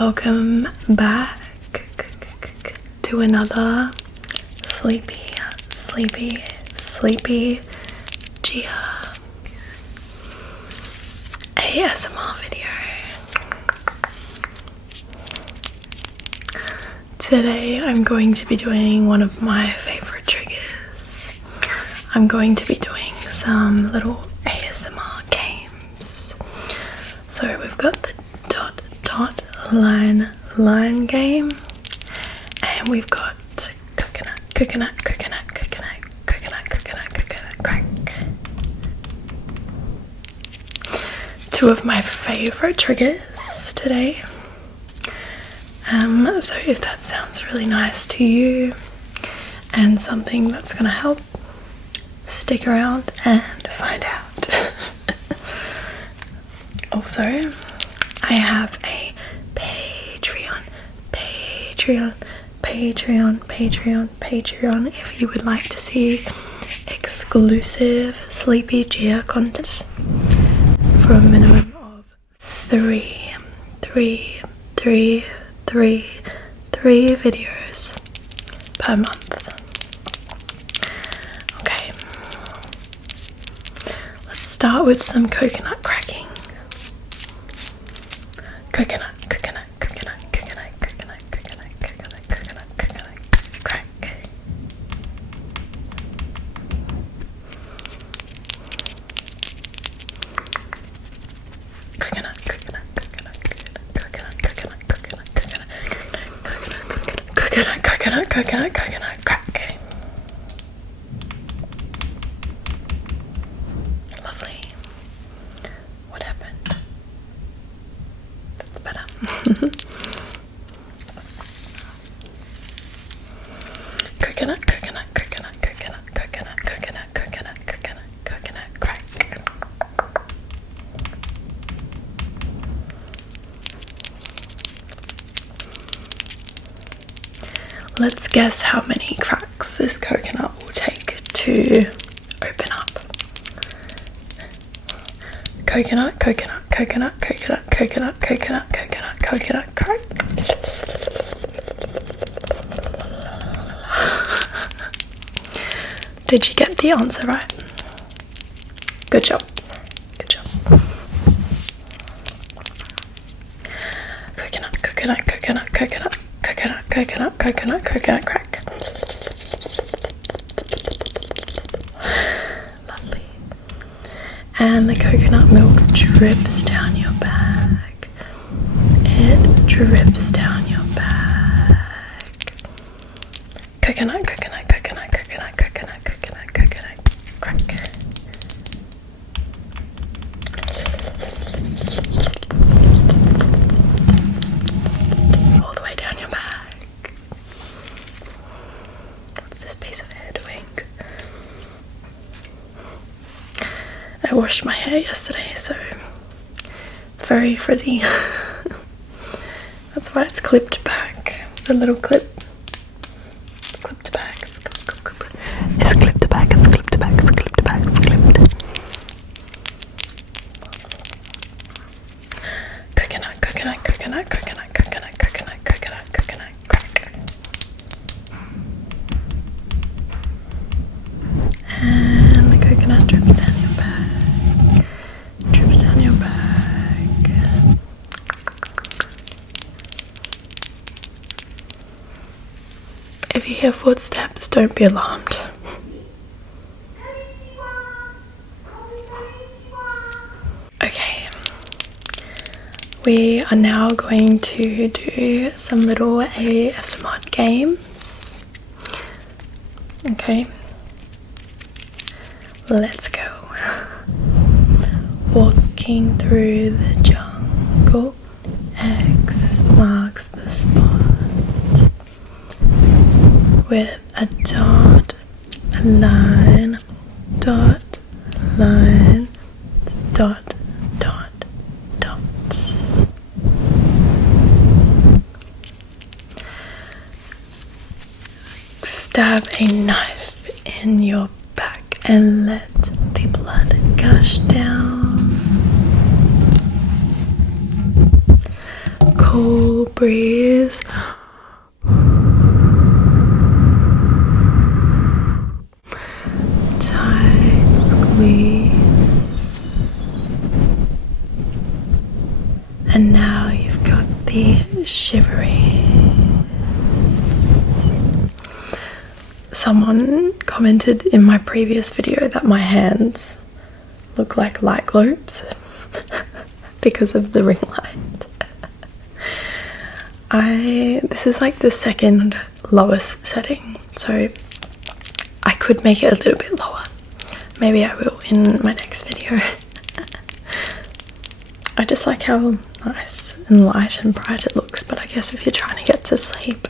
welcome back to another Sleepy Gia ASMR video. Today I'm going to be doing one of my favorite triggers. I'm going to be doing some little ASMR games. So we've got the dot line game, and we've got coconut crack. Two of my favorite triggers today. So if that sounds really nice to you and something that's gonna help, stick around and find out. Also, I have a Patreon if you would like to see exclusive Sleepy Gia content for a minimum of three videos per month. Okay, let's start with some coconut cracking. Coconut crack. Coconut crack. Lovely. What happened? That's better. Coconut crack. Let's guess how many cracks this coconut will take to open up. Coconut crack. Did you get the answer right? Good job. Coconut crack. Lovely. And the coconut milk drips down your bag. It drips down your bag. Coconut crack. All the way down your bag. What's this piece of hair doing? I washed my hair yesterday, so it's very frizzy. That's why it's clipped back. The little clip. It's clipped back. It's clipped back. Coconut crack. And the coconut drips down your bag. If you hear footsteps, don't be alarmed. Okay, we are now going to do some little ASMR games. Okay, let's go. Walking through the jungle, X marks the spot. With a dot, a line, dot, line, dot. Stab a knife in your back and let the blood gush down. cool breeze. Tight squeeze. And now you've got the Shiveries. Someone commented in my previous video that my hands look like light globes because of the ring light. This is like the second lowest setting, so I could make it a little bit lower. Maybe I will in my next video. I just like how nice and light and bright it looks, but I guess if you're trying to get to sleep,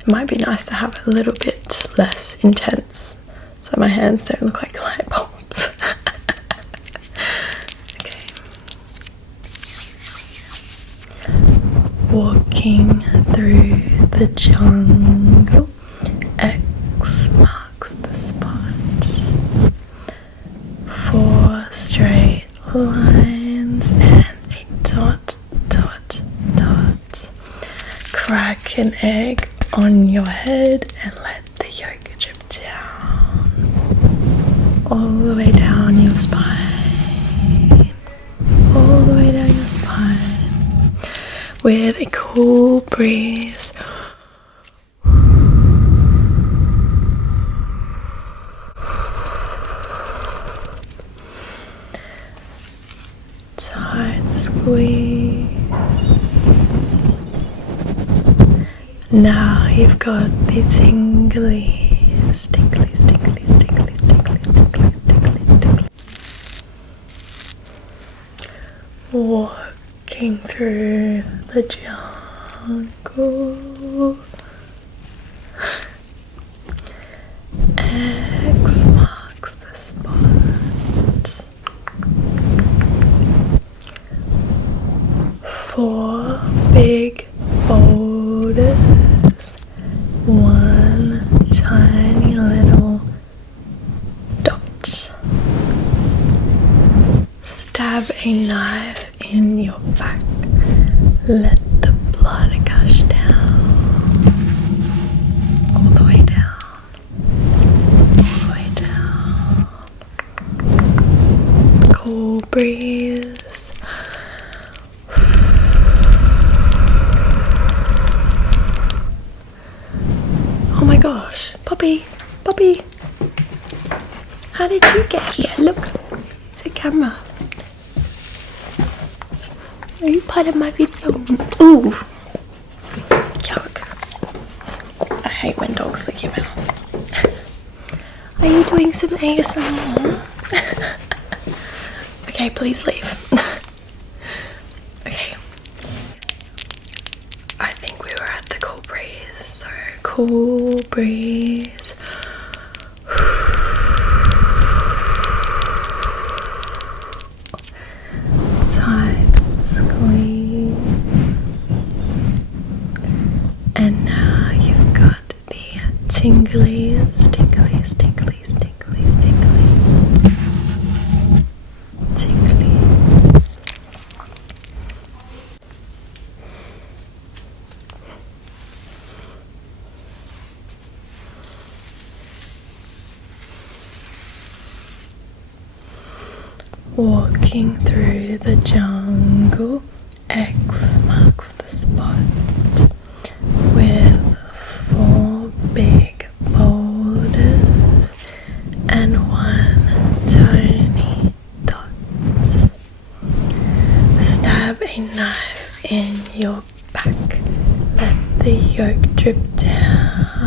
it might be nice to have it a little bit less intense so my hands don't look like light bulbs. Okay. Walking through the jungle, X marks the spot. 4 straight lines and a dot, dot, dot. Crack an egg on your head and let the yolk drip down all the way down your spine, all the way down your spine with a cool breeze. Tight squeeze. Now you've got the tinglies, tinglies, tinglies, tinglies, tinglies, tinglies, tinglies, tinglies. Walking through the jungle. X marks the spot. 4 big boulders, 1 tiny little dot. Stab a knife in your back. Let the blood gush down, all the way down, all the way down. Cool breeze. Oh my gosh, Poppy, Poppy, how did you get here? Look, it's a camera. Are you part of my video? Ooh, yuck. I hate when dogs lick your mouth. Are you doing some ASMR? Okay, please leave. Okay. I think we were at the cool breeze, so cool breeze. Tight squeeze. And now you've got the tinglies, tinglies, tinglies, tinglies, tinglies, tinglies. Walking through the jungle, X marks the spot with 4 big boulders and 1 tiny dot. Stab a knife in your back. Let the yolk drip down.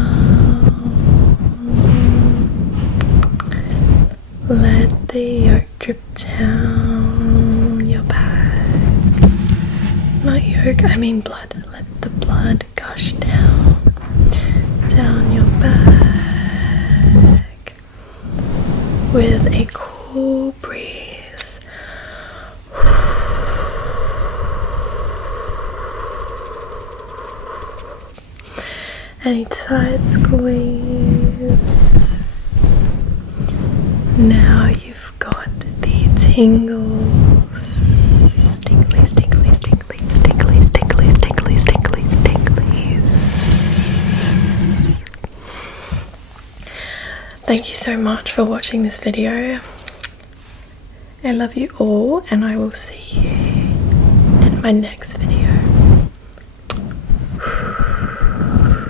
Let the yolk drip down your back. Not yolk, I mean blood. Let the blood gush down, down your back with a cool breeze. And a tight squeeze. Now you've got the tingles. Tinglies, tinglies, tinglies, tinglies, tinglies, tinglies, thank you so much for watching this video. I love you all, and I will see you in my next video.